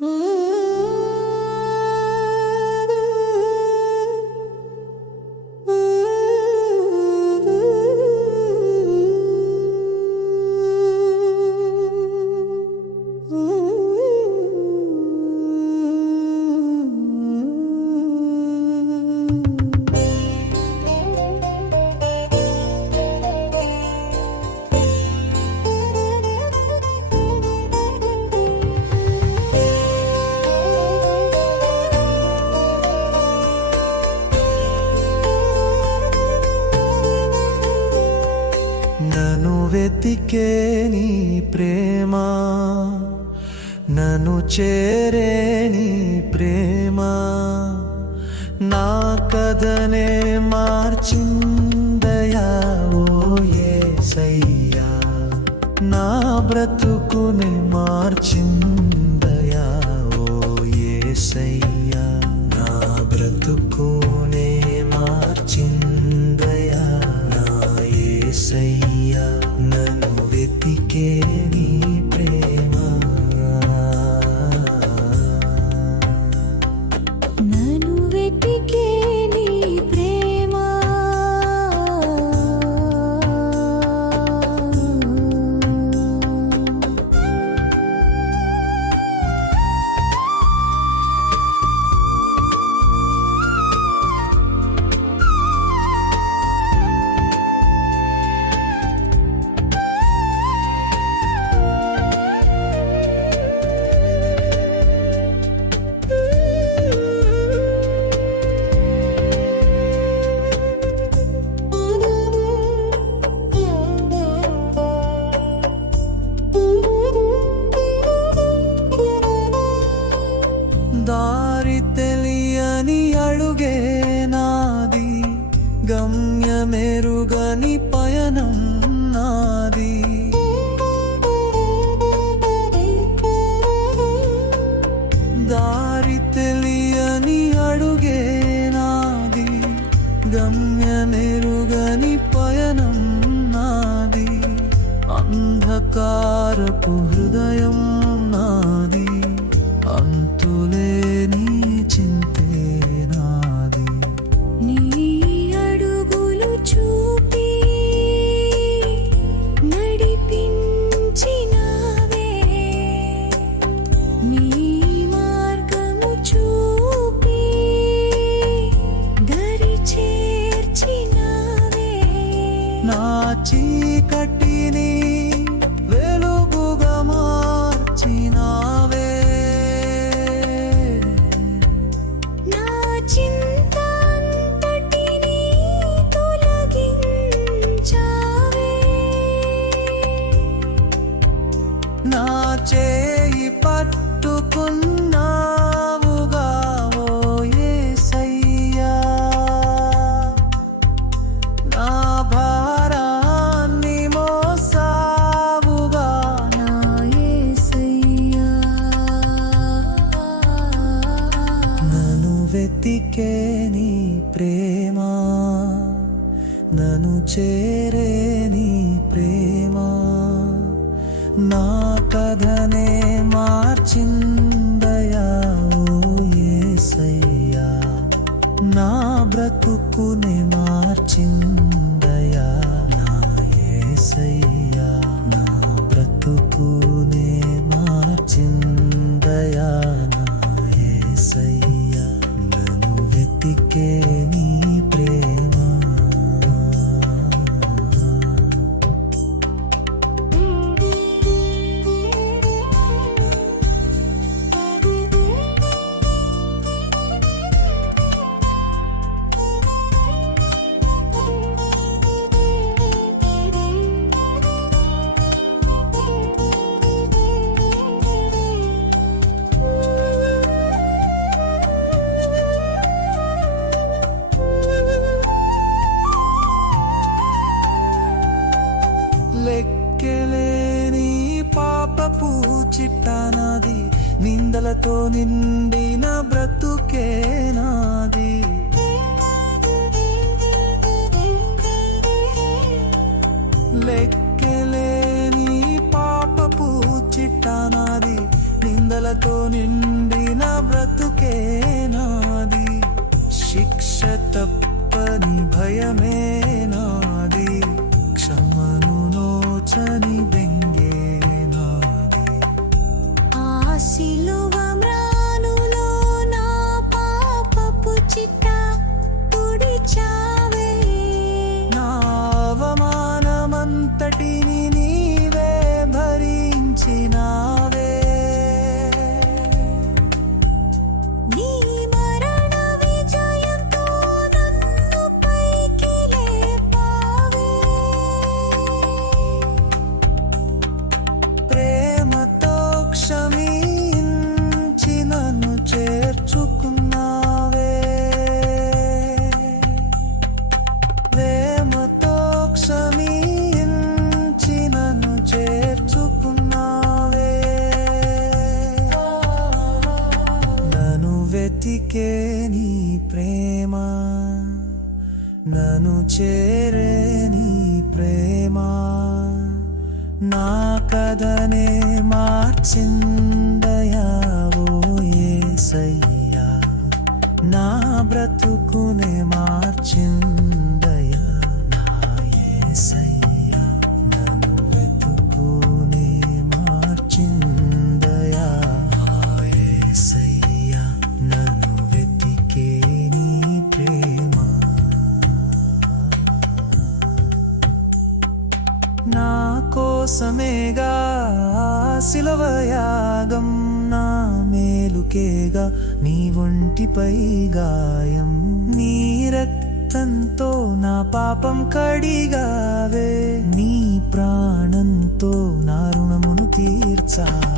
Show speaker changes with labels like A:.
A: నన్ను వెతికే నీ ప్రేమ నన్ను చేరే నీ ప్రేమ. నా కథనే మార్చిందయా ఓ యేసయ్యా నా బ్రతుకుని మార్చిందయా ఓ యేసయ్యా నా బ్రతుకునే మార్చిందయా నా యేసయ్యా అంధకారపు హృదయం
B: నా
A: చేయి పట్టుకున్న లెక్కలేని పాపపు చిట్టానాది నిందలతో నిండిన బ్రతుకే నాది. లెక్కలేని పాపపు చిట్టానాది నిందలతో నిండిన బ్రతుకే నాది. శిక్ష తప్పని భయమే నాది. 比你 వెతికే నీ ప్రేమ నను చేరే నీ ప్రేమ. నా కథనే మార్చిందయా ఓ నా బ్రతుకునే మార్చింది నా కోసమేగా శిలవయాగం నా మేలుకేగా నీ ఒంటిపై గాయం నీ రక్తంతో నా పాపం కడిగావే. నీ ప్రాణంతో నా రుణమును తీర్చా